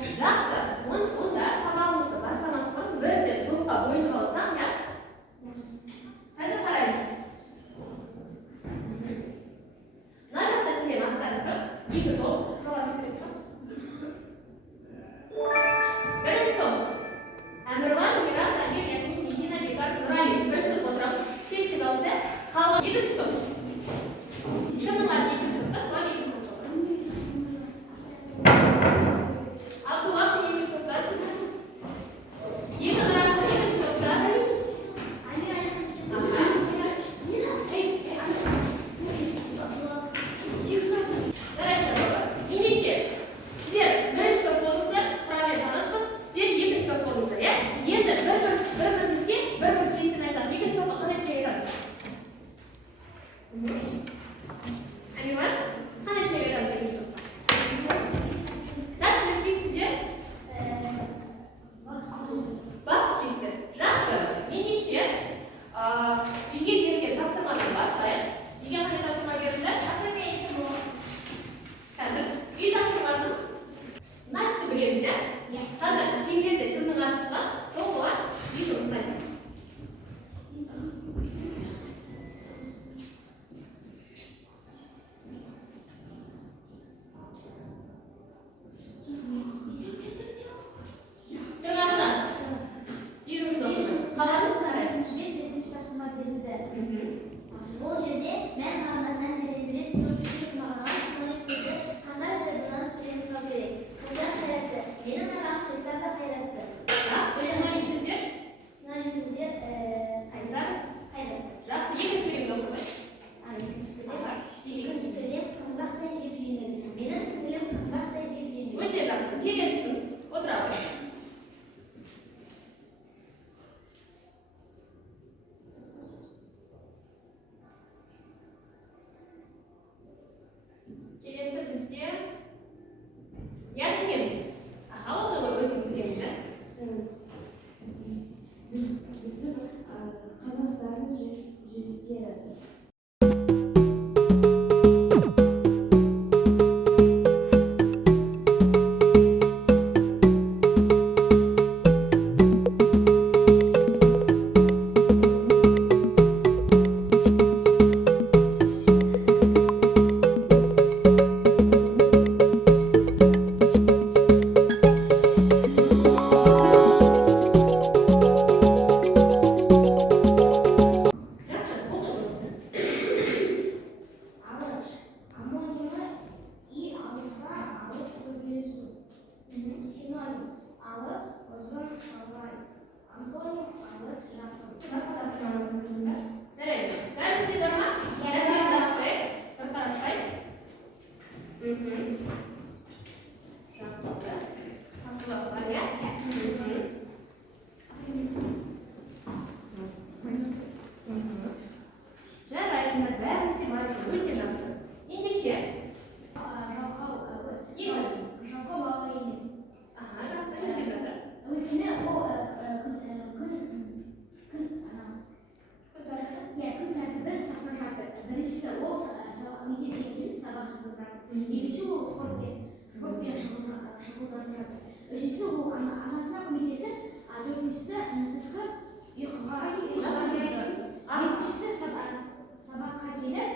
Жақсы. Онда сабағымызды бастамас бұрын бірден топқа бөлініп алсам, я? Қазір қараймыз. Мына жақта сізден аттарып тұр. Екі топ. Қалай жүресіз бе? Бірінші топ. Әмірван, Мирас, Амир, Ясмин, Медина, Бекарс, Нұрали. Бірінші топ отырамыз. Тез дауысы. Қалған екінші топ. Кімнің аты екінші топта? Солай екінші топта отырамыз. Абдулла, сен екінші топтасың. Екі Нұрасы екінші топта. Ендеше, сіздер бірінші топ болыңыздар, құраммен таныспыз, сіздер екінші топ болыңыздар, иә? Енді бір-бірімізге бір-бір тілектен айтсақ, екінші топқа қандай тілек айтамыз? Әмирван, қандай тілек айтамыз екінші топқа? Сәт тілектейсіздер? Бақыт тілейсіздер. Жақсы. Ендеше, үйге берілген тапсырманы бастайық. Үйге қандай тапсырма берілді? Қазір үй тапсырмасын мына түсті білеміз, иә? Қазір шеңберде кімнің аты шығады, сол болар үй жұмысын айтады. Сырғаздан үй жұмысын оқып қаламыз қарайсың. Ол жерде мән мағынасынан сәлемдіре түсіріп мағыналы синоним сөзі қандай сұрағынан сөйлем сұрау керек. Қайсар қайратты. Менің ағам Қайсар да қайратты. Синоним сөздер? Синоним сөздер Қайсар, қайратты. жақсы. Екінші сөйлемді оқымай. Екінші сөйлем қаңбақтай жеп жеңіл. Менің сіңілім қаңбақтай жеп жеңіл. Өте жақсы. Келесің. Отыра ғой. Келесі бізде Ясмин. Аха, ол ғой өзің сөйлемді. Қазақстанның жігіттері. Жақсы, болды. Алыс. Амонимі и алысқа алыс көбелесу. Синоним алыс, ұзын, шалғай. Антоним алыс, жақын. Басқа тапсырманы көрдіңіздер? Жарайды. Бәріңізде бар ма? Жақсы. Бір қарашайық. Жақсы. Татулық бар, иә? Жарайсыңдар, бәріңізде бар екен. Өте жақсы. Ендеше, Жалқау бала емес. аха, жақсы. Не істеп жатыр? Өйткені ол күн тәртібін сақтап жатыр. Біріншісі ол мектепке келіп сабақ жазып жатыр. Екінші ол спортпен шұғылданып жатыр. Үшінші ол анасына көмектесіп, төртіншісі түскі ұйқыға бесіншісі сабаққа келіп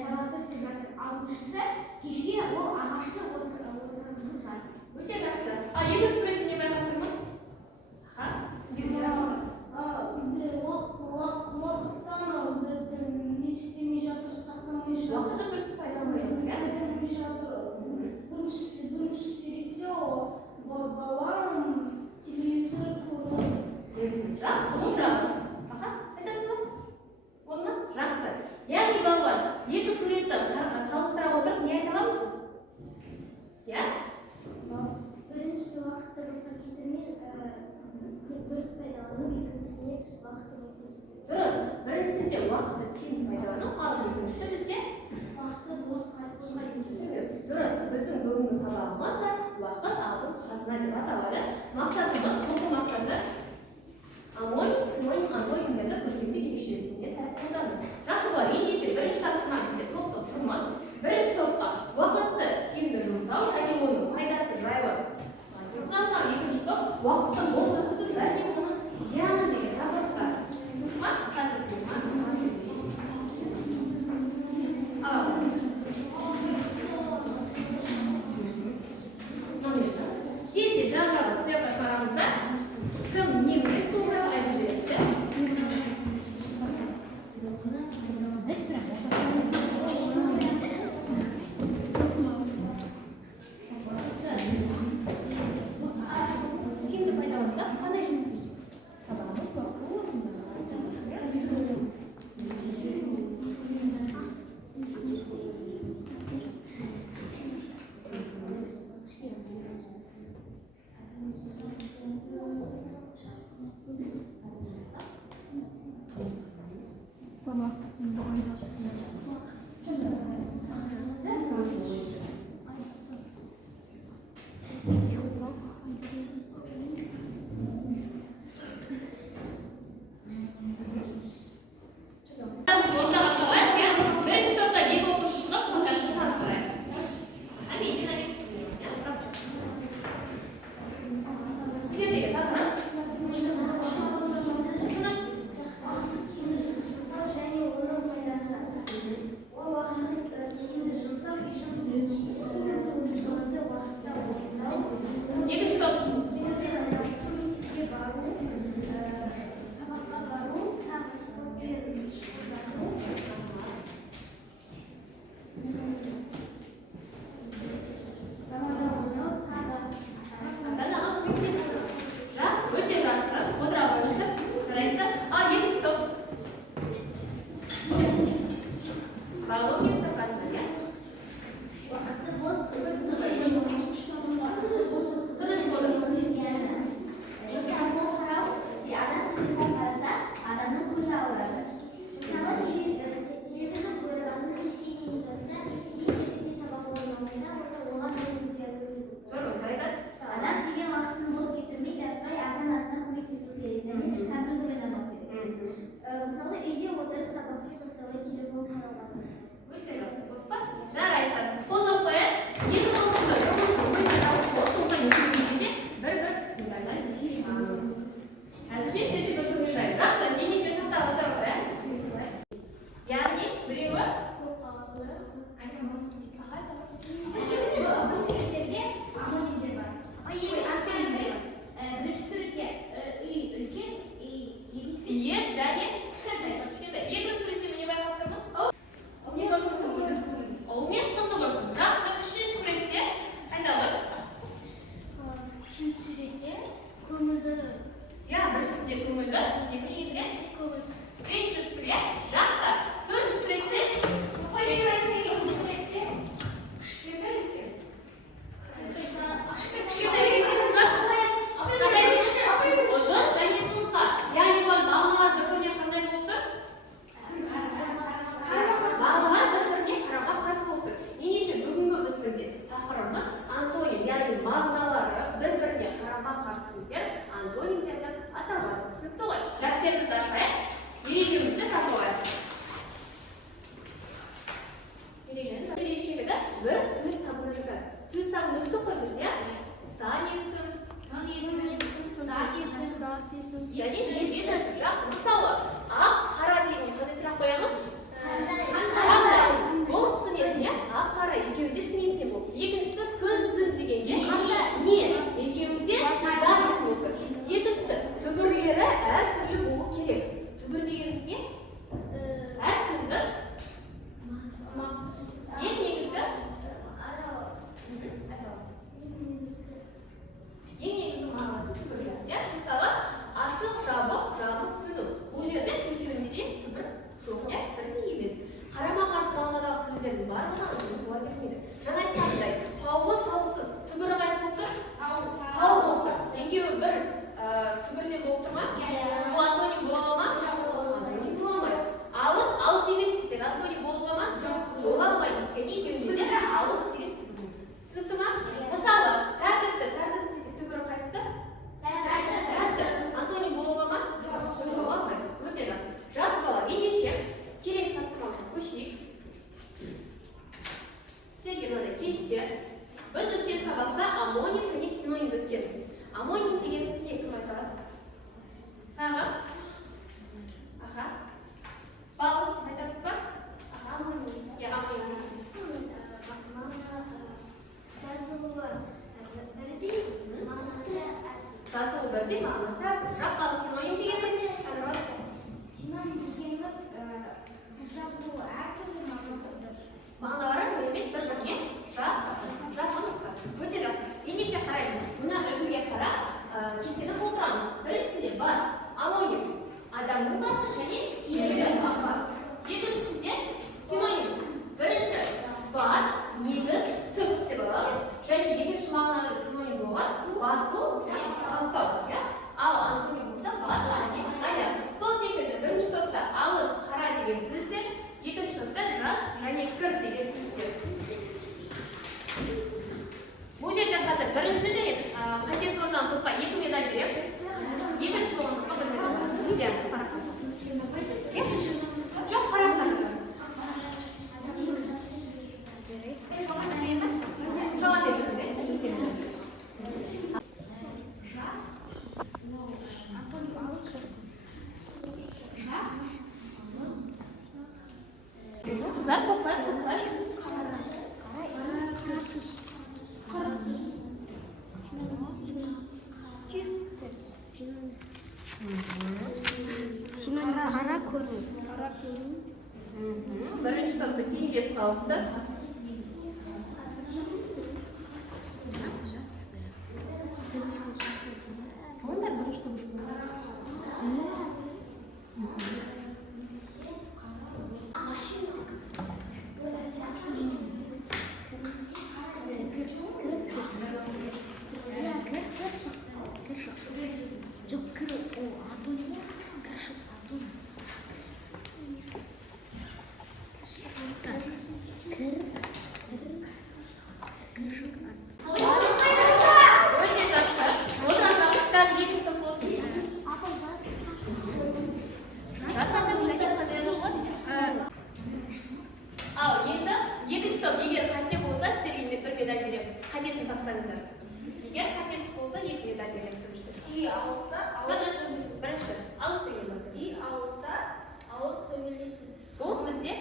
сабақты істеп жатыр. Алтыншысы кешке ол ағашты отырғызып жатыр. Өте жақсы. Екінші суретте не байқап тұрмыз? Аха. Уақыттан не істемей жатыр, сақтамай жатыр. Уақытты дұрыс пайдаланбай жатыр, иә? Пайдаланбай жатыр. Бірінші суретте балам телевизор көріп. Жақсы, отырады. Аха, айтасың ба? Болды ма? Жақсы. Яғни балалар, екі суретті салыстыра отырып не айта аламыз біз? Иә? Біріншісі уақытты босқа кетірмей дұрыс пайдалану, екіншісіне уақытты босқа кетірмей. Дұрыс. Біріншісінде уақытты тиімді пайдалану, ал екіншісі бізде Уақытты босқа кетірмеу. дұрыс. Біздің бүгінгі сабағымыз да уақыт алтын қазына деп аталады. Мақсатымыз, оқу мақсаты амоним, синоним, антонимдерді көркемдік ерекшеліктеріне сай қолдану. Жақсы болар. Ендеше бірінші тапсырма бізде топтық жұмыс. Бірінші топқа уақытты тиімді жұмсау және оның пайдасы жайлы уақытты бос өткізу және оның зияны деген тақырыпта түсінікті ма? Қазір сіз тез жан-жағы стрелка шығарамыз да кім немге сол жаққа айтып жібереді. Тиімді пайдалансақ, қандай жұмыс істейміз? Сабағымыз мысалы үйде отырып сабақты мысалы телефон қарауға. Өте жақсы болды па? Жарайсыздар. Қосып қояйық. Екі толқынды жұмыстың өте жақсы болды. Соңғы нәтижесінде бір-бір медальдар жинаймыз. Әзірше сіздерге көңілдер. Жақсы, ендеше тақтаға отырып қояйық. Яғни біреуі Көпқабатты бұл суреттерде амонимдер бар. Антонимдер бар. Бірінші суретте үй үлкен, екінші үй және кішкентай. Екінші суретте не байқап тұрмыз? Ұл мен қызы көрдім. Жақсы, үшінші суретте айталық. үшінші суретте көмірді. Иә, біріншісінде көмірді, екіншісінде Көмір. Принцип жақсы. Төртінші суретте кішкентай екеніміз бар. Ұзын және қысқа. Яғни бұл мағыналар бір-біріне қандай болып тұр? Мағыналар бір-біріне қарама-қарсы болып тұр. Ендеше бүгінгі біздің тақырыбымыз антоним, яғни мағыналары бір-біріне қарама-қарсы сөздер антонимдер деп аталады. Түсінікті ғой? Дәптерімізді ашайық. Ережемізді жазып алайық. Ережемізді бір сөз табына жатады. Сөз табын нүкте қойыңыз, иә? Сан есім, және есім. Жақсы. Мысалы, ақ, қара деген қандай сұрақ қоямыз? Қандай? Бұл сын есім, иә? Ақ, қара екеуі де сын есім болды. Екіншісі күн, түн дегенге не? Екеуі де зат есім болды. Екіншісі түбірлері әртүрлі болу керек. Түбір дегеніміз не? бірдей мағынасы әртүрлі. Жақсы, ал синоним дегеніміз не? Синоним дегеніміз жасыру әртүрлі мағынасы бір. Мағыналары бір емес, бір-біріне жақын ұқсас. Өте жақсы. Ендеше қараймыз. Мына үлгіге қарап, кестені толтырамыз. Біріншісінде бас, амоним, адамның басы және жерді бас. Екіншісінде синоним. Бірінші бас, негіз, түп деп аламыз. Және екінші мағыналы синоним болған басу және қаптау. Ал антоним болса бас және аяқ. Сол секілді бірінші топта алыс, қара деген сөздер, екінші топта жас және кір деген сөздер. Бұл жерде қазір бірінші және қатесі орнынан топқа 2 медаль беремін. Екінші болған топқа 1 медаль. Жоқ, парақта жазамыз. Қыздар, қосылар. Синоним қара көру. Бірінші топты теңдеп қалыпты. Онда бірінші топ екінші топ егер қате болса, сіздерге мен 1 медаль беремін. Қатесін тапсаңыздар. Егер қатесі болса, 2 медаль беремін. И алыста, бірінші, алыс деген бастаймыз. И алыста, алыс төмелесін. Бұл бізде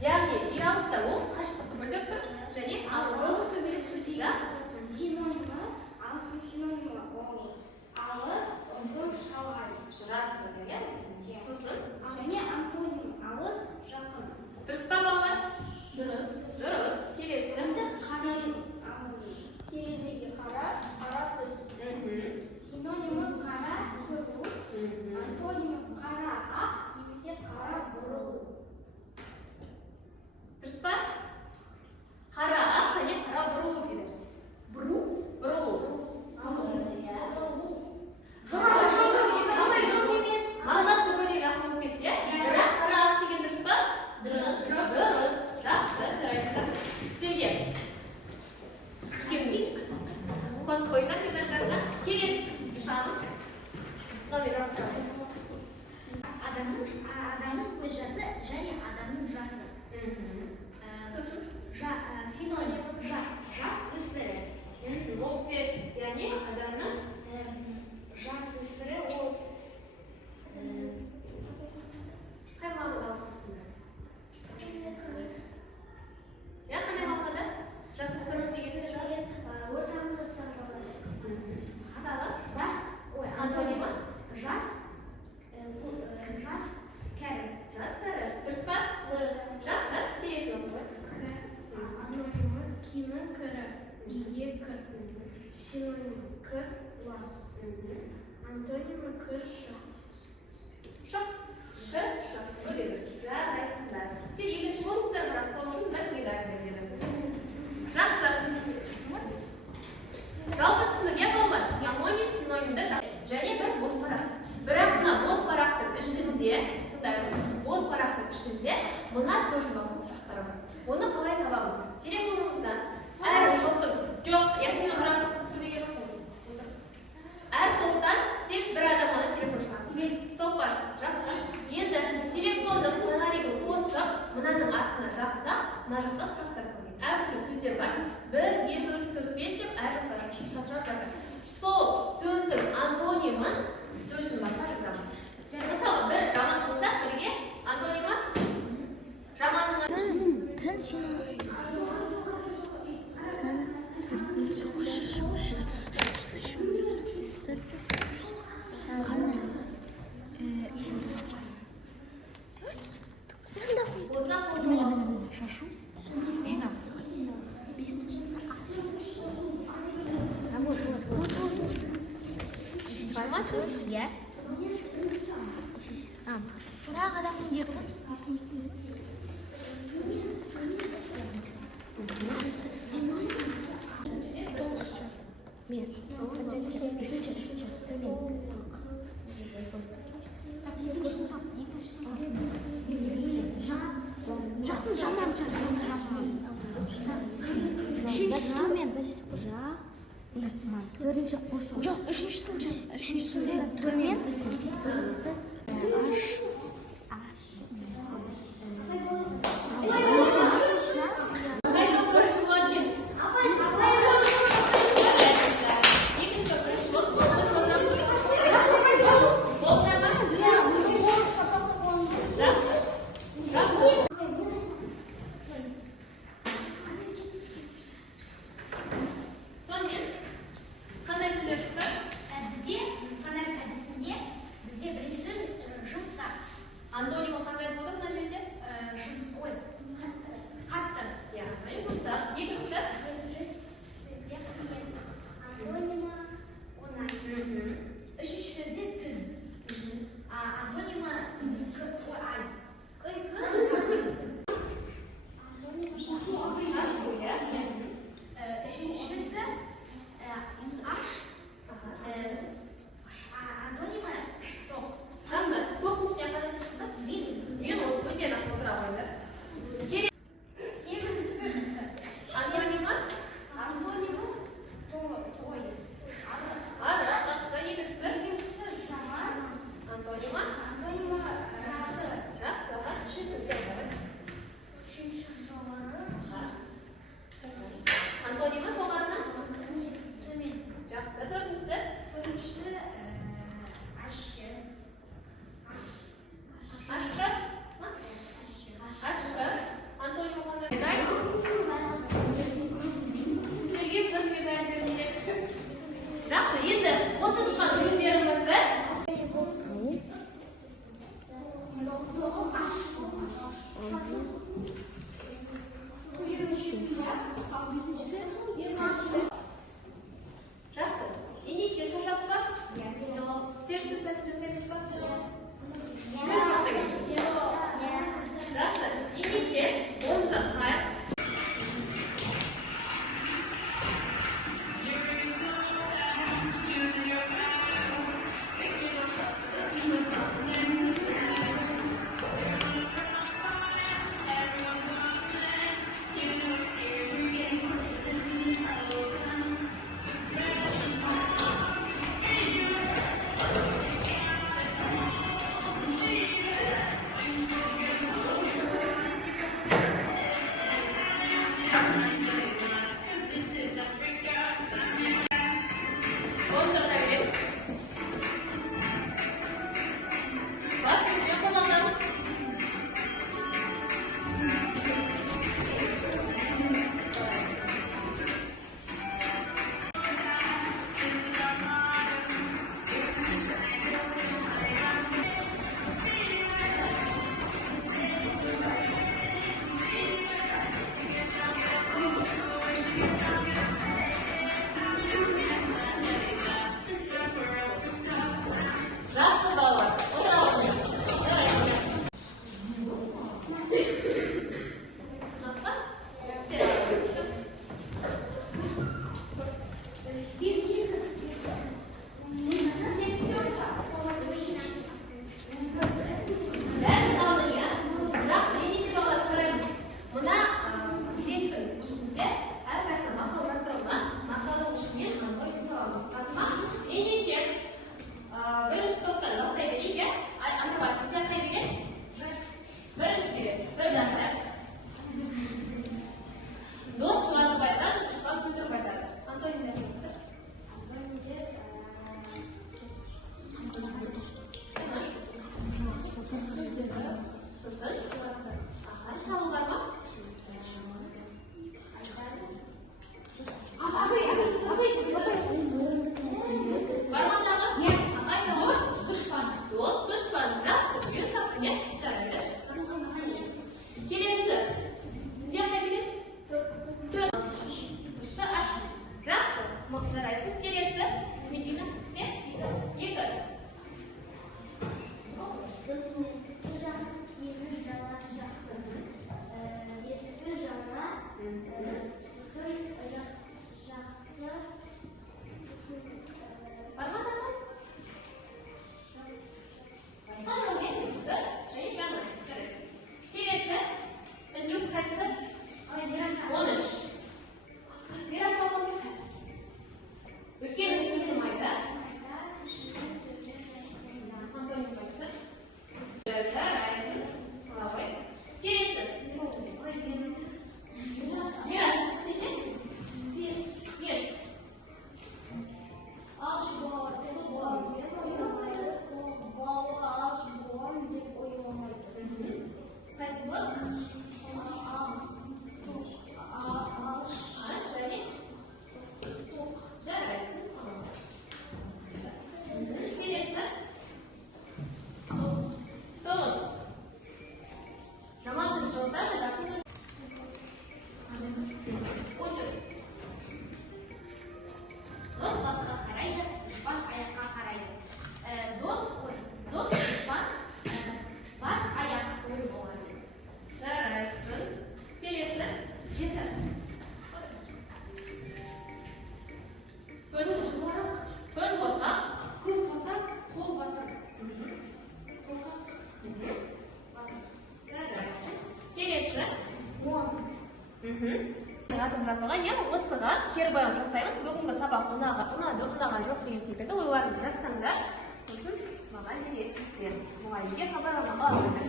яғни и алыста ол қашықтықты білдіріп тұр, және алыс төмелесу дейді. Синонимі, алыстың синонимі ол алыс, ұзын, шалғай. Сосын Және антоним алыс, жақын. дұрыс па балалар? Дұрыс. Дұрыс. Келесі. Терезеге қара, қара көз. Синонимі қара көру, антонимі қара ақ, немесе қара бұру. Дұрыс па? Қара ақ және қара бұру дейді. Бұру? Бұру. Мағынасы бір-біріне жақын болып кетті, бірақ қара ақ деген дұрыс па? Дұрыс. Жақсы, жарайсыздар. Сізге қосып қойыңдар медальдарға. Келесі шағыз. Номер растырайық. Адамның көз жасы және адамның жасы. Сосын Синоним жас өспірі. ол яғни адамның Жас өспірі ол қай мағынада алғысында? Қандай мағынада? Жасөспірім дегеніміз жас? ортаңғы жастар болады. Аталы? Антонимі жас кәрі. Жас кәрі. Дұрыс па? Жасы келесін оқып. Антонимі киімнің кірі, үйге кір. Синонимі кір, лас. Антонимі кір, шық. Шық. Өте дұрыс. Жарайсыңдар. Сіздер екінші болыңыздар, бірақ сол үшін 1 медаль береді. Жақсы. Жалпы түсінуге болмады. Амоним, синонимді және бір бос парақ. Бірақ мына бос парақтың ішінде, бос парақтың ішінде мына сөз жолдардың сұрақтары бар. Оны қалай табамыз? Телефонымыздан әр топтың, жоқ, Ясмин отырамыз. Әр топтан тек бір адам ғана телефон шығасыз. Топ барсыз. Жақсы. Енді телефонның фонаригін қосып, мынаның артына жақса, мына жақта сұрақтар көрмейді. Әртүрлі сөздер бар. 1, 2, 3, 4, 5 деп әр жақта шашырап жатыр. Сол сөздің антонимін сөз жинаққа жазамыз. Мысалы, бір жаман болса, бірге антонимі жаманның Ya. Berapa kadang gitu kan? Жақсы жаман төртінші қосу жоқ үшіншісі төмен төртіншісі Антонима қандай болды мына жерде? ой қатты Екіншісі сізде қиын антонима оңай үшіншісі түн антонима үшіншісі аш антонима тоқ жақсы тоқтың ішіне қандай сөз шықты? Мен ол өте жақсы отыра қойды. сегізінші Антонима той ары жақсы екіншісі жаман антонима жақсы үшіншісі сен давай. үшінші жоғары Антонима жоғарыдан төмен жақсы төртіншісі төртіншісі ащы ащы ащы антонима қандай медаль? Сіздерге бір медаль беріледі. Жақсы, енді осы шыққан сөздерімізді жақсы. Ендеше шаршадық па? Серпін сәтін жасаймыз ба? Жақсы. Ендеше онда қай? Онда қайбез? Басізбен қолданамыз. Өйткені сөзім айда. Антоним қайсы? Жарайсың. Молодой. Келесі. Бес. Аш бала, аш болам деп ойламайды. Қайсы болады? Аш және жарайсың. Келесі. Тоғыз. Намазың жылдады, жақсы. Дос басқа қарайды, дұшпан аяққа қарайды. Дос, дұшпан, бас аяқ. Ой, молодец. Жарайсың. Келесі. Жеті. Көз қорқа. Көз қалса, қол батыр. Жарайсың. Келесі. Он. Атын жазылған, иә, осыған кері байлам жасаймыз. Бүгінгі сабақ ұнады, ұнаған жоқ деген секілді ойларыңды жазсаңдар, сосын маған бересіздер. Мұғалімге хабарлама алыңдар.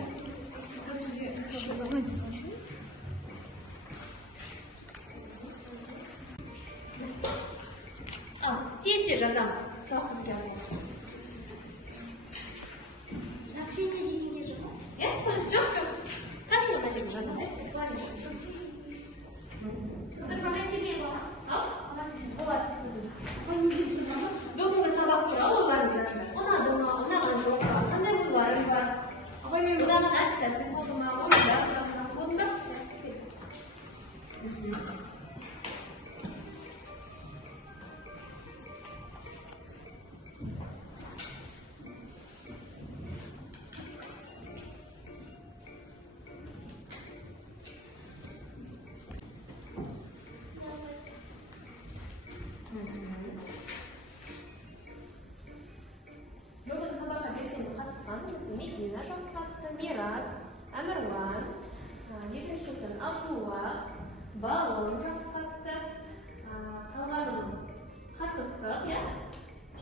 Тез жазамыз. Сабақты жазамыз. Сообщение дегенге жоқ. Иә, жоқ. Как мына жерге жазамыз? Болады. Бүгінгі сабақ туралы ойларыңды жазыңдар. Ұнады ма, ұнаған жоқ па, қандай ойларың бар? Апаймен мынаған әдіс-тәсіл болды ма, ойындар болды ма? Бүгін сабаққа белсенді қатысқан Медина жас қатысты, Мирас, Әмірлан, екінші топтан Абдулла, Балон жас қатысты, қалғанымыз қатыстық, иә?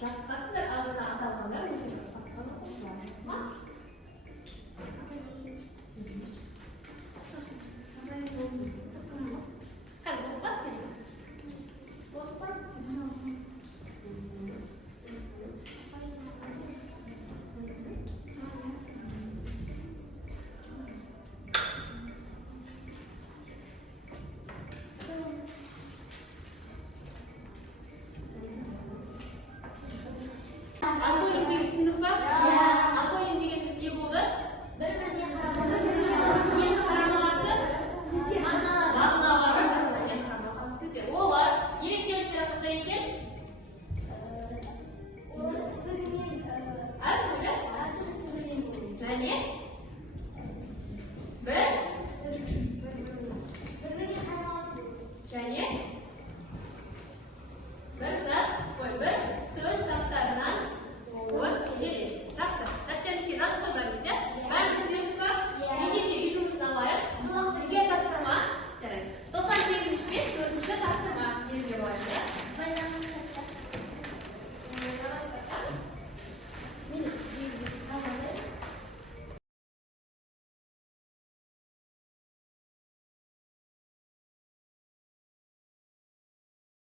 Жас қатысты, ал жаңа аталғандар өте жас қатысқан оқушылар жас ма? Қандай болып бар? Болып бар? Антоним деген түсіндік па?